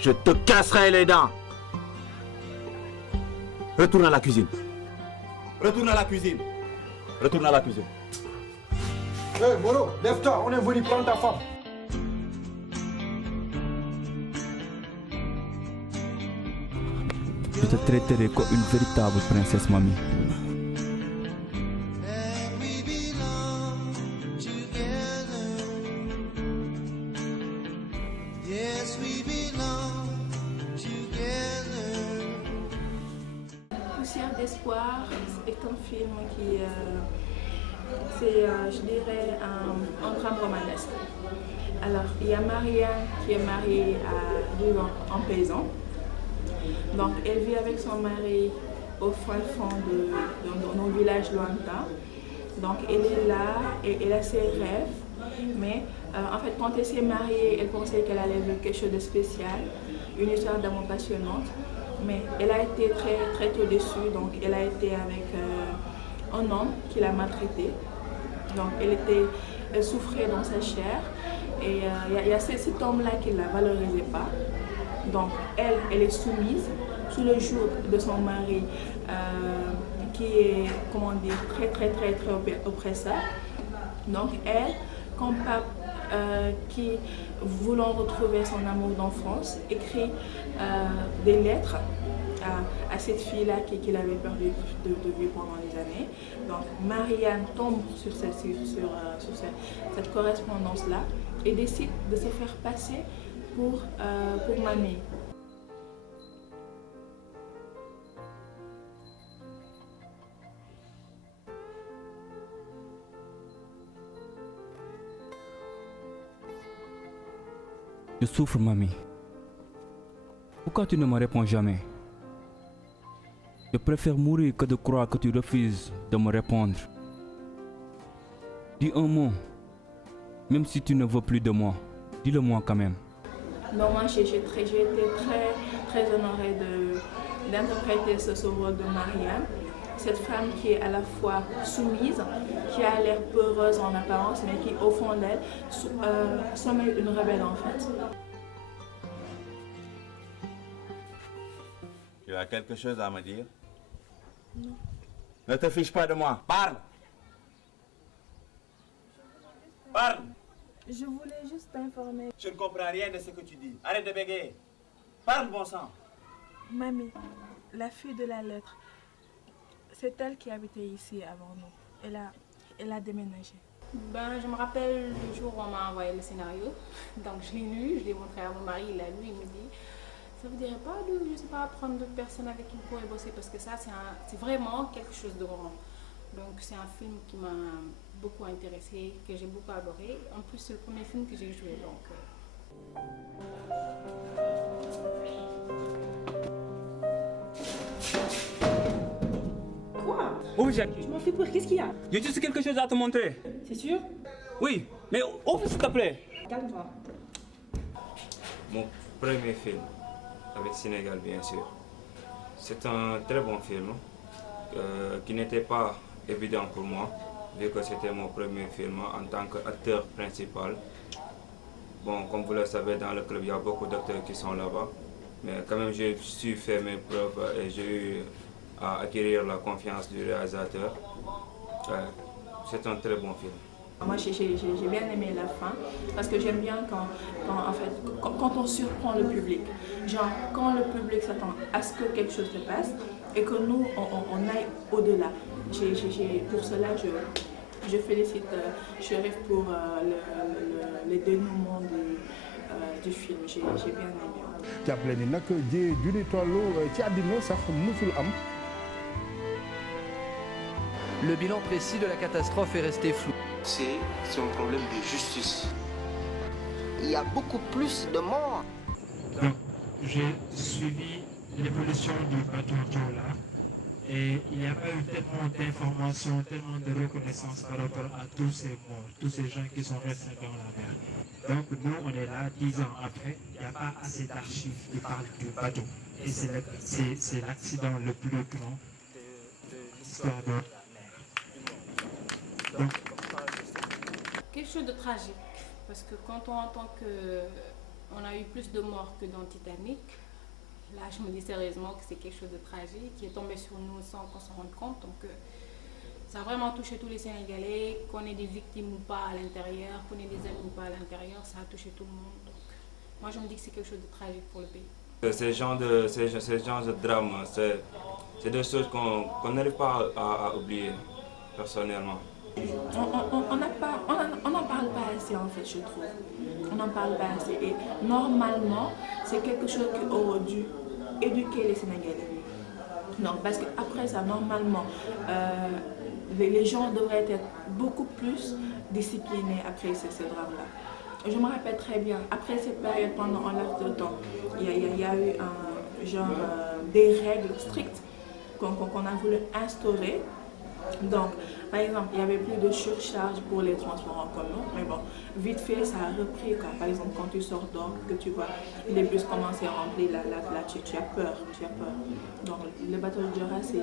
Je te casserai les dents. Retourne à la cuisine. Retourne à la cuisine. Retourne à la cuisine. Hé, Moro, lève-toi, on est venu prendre ta femme. Je te traiterai comme une véritable princesse, mamie. Poussière d'espoir est un film qui c'est, je dirais, un drame romanesque. Alors, il y a Marianne qui est mariée à un paysan. Donc, elle vit avec son mari au fin fond d'un village lointain. Donc, elle est là et elle a ses rêves. Mais en fait, quand elle s'est mariée, elle pensait qu'elle allait vivre quelque chose de spécial, une histoire d'amour passionnante. Mais elle a été très, très tôt déçue. Donc, elle a été avec un homme qui l'a maltraitée. Donc, elle souffrait dans sa chair. Et il y a cet homme-là qui ne la valorisait pas. Donc, elle est soumise sous le joug de son mari qui est, comment dire, très, très, très, très oppresseur. Donc, elle, comme pape qui, voulant retrouver son amour d'enfance, écrit des lettres à cette fille-là qu'il avait perdu de vue pendant des années. Donc, Marianne tombe sur cette correspondance-là et décide de se faire passer pour mamie. Je souffre, mamie. Pourquoi tu ne me réponds jamais? Je préfère mourir que de croire que tu refuses de me répondre. Dis un mot, même si tu ne veux plus de moi. Dis-le-moi quand même. Non, moi j'ai été très, très honorée d'interpréter ce rôle de Marianne. Cette femme qui est à la fois soumise, qui a l'air peureuse en apparence, mais qui au fond d'elle sommeille une rebelle en fait. Tu as quelque chose à me dire? Non. Ne te fiche pas de moi. Parle! Parle! Je voulais juste t'informer. Je ne comprends rien de ce que tu dis. Arrête de bégayer. Parle, bon sang. Mamie, la fille de la lettre, c'est elle qui habitait ici avant nous. Elle a déménagé. Ben, je me rappelle le jour où on m'a envoyé le scénario. Donc je l'ai lu, je l'ai montré à mon mari, il l'a lu, il me dit ça vous dirait pas de, je sais pas, prendre d'autres personnes avec qui vous pourrez bosser parce que ça c'est vraiment quelque chose de grand. Donc c'est un film qui m'a beaucoup intéressée, que j'ai beaucoup adoré. En plus c'est le premier film que j'ai joué donc. Quoi? Oh, Jacques. Je m'en fais peur, qu'est-ce qu'il y a? J'ai juste quelque chose à te montrer. C'est sûr? Oui, mais ouvre s'il te plaît. Calme-toi. Mon premier film, avec Sénégal bien sûr. C'est un très bon film qui n'était pas évident pour moi, vu que c'était mon premier film en tant qu'acteur principal. Bon, comme vous le savez, dans le club, il y a beaucoup d'acteurs qui sont là-bas. Mais quand même, j'ai su faire mes preuves et j'ai eu à acquérir la confiance du réalisateur. C'est un très bon film. Moi, j'ai bien aimé la fin parce que j'aime bien quand on surprend le public. Genre, quand le public s'attend à ce que quelque chose se passe et que nous, on aille au-delà. Pour cela, je félicite Chérif pour le dénouement du film. J'ai bien aimé. jàppale ni nag ji junni toll ci àddina sax musul am. Le bilan précis de la catastrophe est resté flou. C'est un problème de justice. Il y a beaucoup plus de morts. Donc, j'ai suivi l'évolution du bateau Joola et il n'y a pas eu tellement d'informations, tellement de reconnaissance par rapport à tous ces morts, tous ces gens qui sont restés dans la mer. Donc, nous, on est là 10 ans après, il n'y a pas assez d'archives qui parlent du bateau. Et c'est l'accident le plus grand de l'histoire de la mer. Donc, Quelque chose de tragique, parce que quand on entend que on a eu plus de morts que dans Titanic. Là, je me dis sérieusement que c'est quelque chose de tragique qui est tombé sur nous sans qu'on s'en rende compte. Donc, ça a vraiment touché tous les Sénégalais, qu'on ait des victimes ou pas à l'intérieur, qu'on ait des amis ou pas à l'intérieur, ça a touché tout le monde. Donc, moi, je me dis que c'est quelque chose de tragique pour le pays. Ces genres de drames, c'est des choses qu'on n'arrive pas à oublier, personnellement. On n'en parle pas assez en fait, je trouve. On n'en parle pas assez. Et normalement, c'est quelque chose qui aurait dû éduquer les Sénégalais. Donc, parce qu'après ça, normalement, les gens devraient être beaucoup plus disciplinés après ces drames-là. Je me rappelle très bien, après cette période, pendant un laps de temps, il y a eu des règles strictes qu'on a voulu instaurer. Donc, par exemple, il n'y avait plus de surcharge pour les transports en commun, mais bon, vite fait, ça a repris. Par exemple, quand tu sors d'or, que tu vois les bus commencer à remplir, là, tu as peur. Donc, le bateau de Jora, ça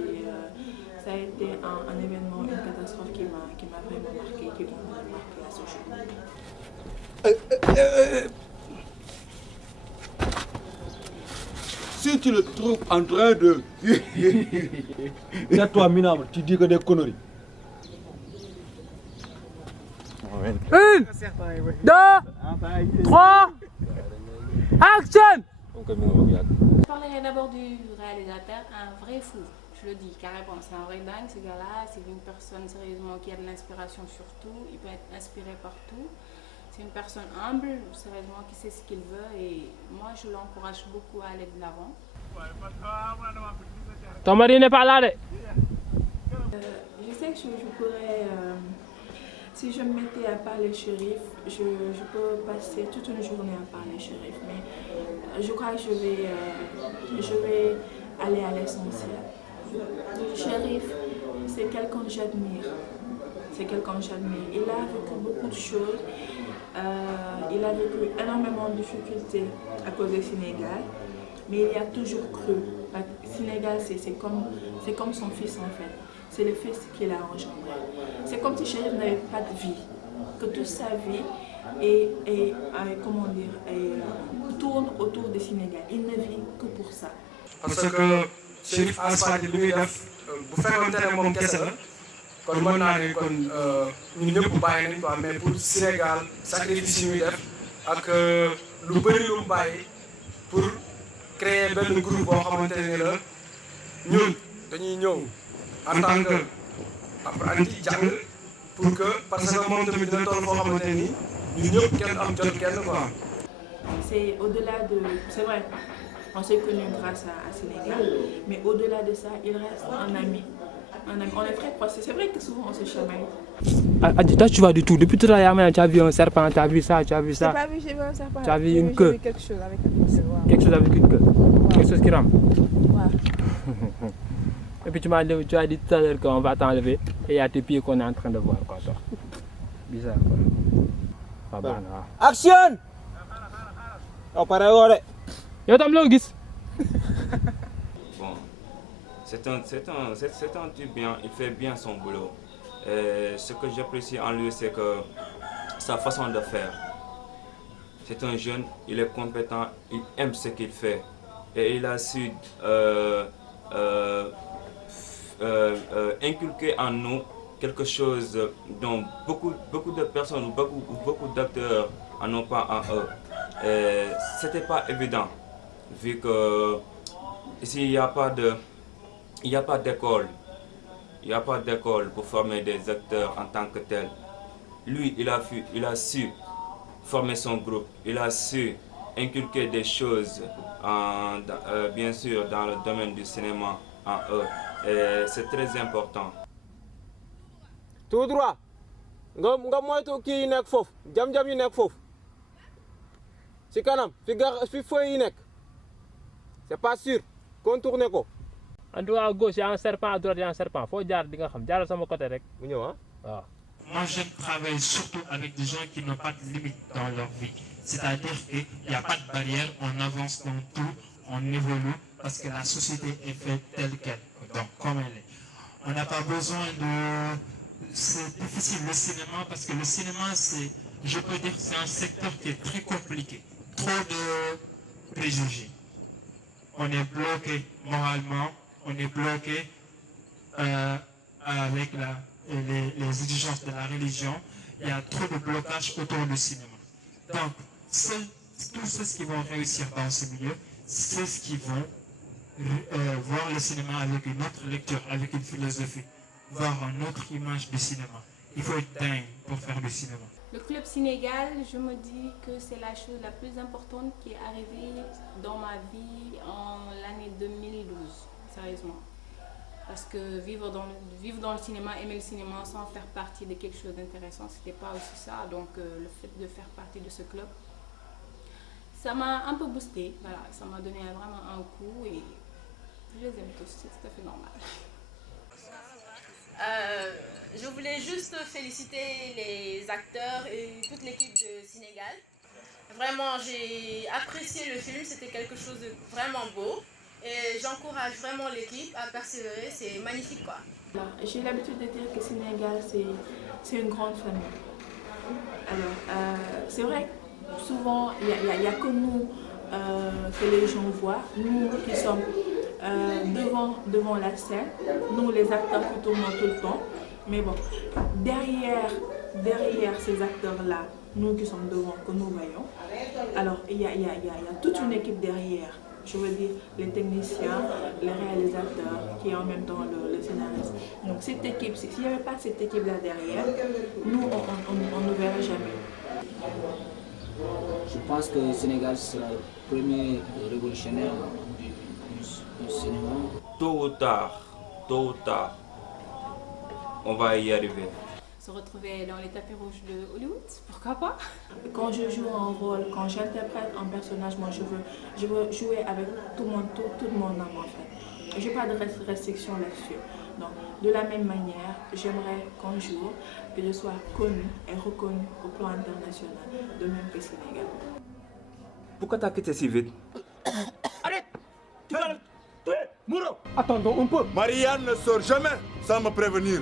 a été un événement, une catastrophe qui m'a vraiment marqué, qui m'a marqué à ce jour. Si tu le trouves en train de... C'est toi, minable, tu dis que des conneries. 1, 2, 3, action! Je parlerai d'abord du réalisateur, un vrai fou. Je le dis carrément, c'est un vrai dingue ce gars-là. C'est une personne sérieusement qui a de l'inspiration sur tout. Il peut être inspiré par tout. C'est une personne humble, sérieusement, qui sait ce qu'il veut. Et moi, je l'encourage beaucoup à aller de l'avant. Ton mari n'est pas là, je sais que je pourrais... si je me mettais à parler Chérif, je peux passer toute une journée à parler Chérif. Mais je crois que je vais aller à l'essentiel. Chérif, c'est quelqu'un que j'admire. Il a vécu beaucoup de choses. Il a vécu énormément de difficultés à cause du Sénégal. Mais il y a toujours cru. Le Sénégal, c'est comme son fils en fait. C'est le fils qu'il a engendré. C'est comme si Chérif n'avait pas de vie. Que toute sa vie tourne autour du Sénégal. Il ne vit que pour ça. Parce que Chérif Asfadi li muy def bu fekkoon ne moom kese la kon mën naa ne kon ñun ñëpp bàyyi nañ quoi mais pour Sénégal sacrifice yi muy def ak lu bëri lu mu bàyyi pour créer benn groupe boo xamante ne la ñun dañuy ñëw en tant que apprenti jàng pour que parce que moom tamit dina toll foo xamante ni ñun ñëpp kenn am jot kenn quoi. C'est au-delà de... C'est vrai, on s'est connus grâce à Sénégal, mais au-delà de ça, il reste un ami. On est très proches. C'est vrai que souvent on se chamaille. Toi, tu vois du tout. Depuis tout à l'heure, tu as vu un serpent, tu as vu ça, tu as vu ça. J'ai pas vu, j'ai vu un serpent. Tu as vu une queue. J'ai vu quelque chose avec une queue. Ouais. Quelque chose avec une queue. Ouais. Quelque chose qui rampe. Ouais. Et puis tu as dit tout à l'heure qu'on va t'enlever et il y a tes pieds qu'on est en train de voir. Quoi, toi. Bizarre quoi. Pas bon, Action! On paraît où? Yo tam lo gis. Bon, c'est un type bien, il fait bien son boulot. Et ce que j'apprécie en lui, c'est que sa façon de faire. C'est un jeune, il est compétent, il aime ce qu'il fait. Et il a su inculquer en nous quelque chose dont beaucoup de personnes ou beaucoup d'acteurs n'en ont pas en eux. C'était pas évident, vu que ici il n'y a pas d'école. Il n'y a pas d'école pour former des acteurs en tant que tel. Lui, il a su former son groupe, il a su inculquer des choses, bien sûr, dans le domaine du cinéma en eux. Et c'est très important. Tout droit. Nga moytu kii yi nekk foofu jam-jam yi nekk foofu si kanam fi feuille yi nekk c'est pas sûr contourner ko. En tout cas à gauche il y a un serpent, à droite il y a un serpent. Faut jaar di nga xam jaaral sama côté rek. mu ñëw ah. waaw. Moi, je travaille surtout avec des gens qui n'ont pas de limite dans leur vie. C'est-à-dire qu'il n'y a pas de barrière, on avance dans tout, on évolue, parce que la société est faite telle qu'elle, donc comme elle est. On n'a pas besoin de... C'est difficile le cinéma, parce que le cinéma, c'est, je peux dire, c'est un secteur qui est très compliqué. trop de préjugés. On est bloqué moralement, on est bloqué avec les exigences de la religion. Il y a trop de blocages autour du cinéma. Donc, tous ceux qui vont réussir dans ce milieu, c'est ceux qui vont voir le cinéma avec une autre lecture, avec une philosophie, voir une autre image du cinéma. Il faut être dingue pour faire du cinéma. Le Club Sénégal, je me dis que c'est la chose la plus importante qui est arrivée dans ma vie en l'année 2012, sérieusement. Parce que vivre dans le cinéma, aimer le cinéma sans faire partie de quelque chose d'intéressant, c'était pas aussi ça. Donc le fait de faire partie de ce club, ça m'a un peu boosté. Voilà, ça m'a donné vraiment un coup et je les aime tous, c'est tout à fait normal. Je voulais juste féliciter les acteurs et toute l'équipe de Sénégal. Vraiment, j'ai apprécié le film, c'était quelque chose de vraiment beau. Et j'encourage vraiment l'équipe à persévérer, c'est magnifique quoi. J'ai l'habitude de dire que Sénégal, c'est une grande famille. Alors, c'est vrai, souvent, il n'y a que nous que les gens voient, nous qui sommes devant la scène, nous les acteurs qui tournent tout le temps. Mais bon, derrière ces acteurs-là, nous qui sommes devant, que nous voyons, alors il y a toute une équipe derrière. Je veux dire, les techniciens, les réalisateurs, qui est en même temps le scénariste. Donc cette équipe, s'il n'y avait pas cette équipe-là derrière, nous, on ne verrait jamais. Je pense que le Sénégal sera le premier révolutionnaire du cinéma. Tôt ou tard, on va y arriver. Se retrouver dans les tapis rouges de Hollywood, pourquoi pas? Quand je joue un rôle, quand j'interprète un personnage, moi je veux jouer avec tout le monde en fait. Je n'ai pas de restriction là-dessus. Donc de la même manière, j'aimerais qu'un jour que je sois connue et reconnue au plan international, de même que Sénégal. Pourquoi t'as quitté si vite? Arrête! Tu vas le tuer! Mourons! Attendons un peu. Marianne ne sort jamais sans me prévenir.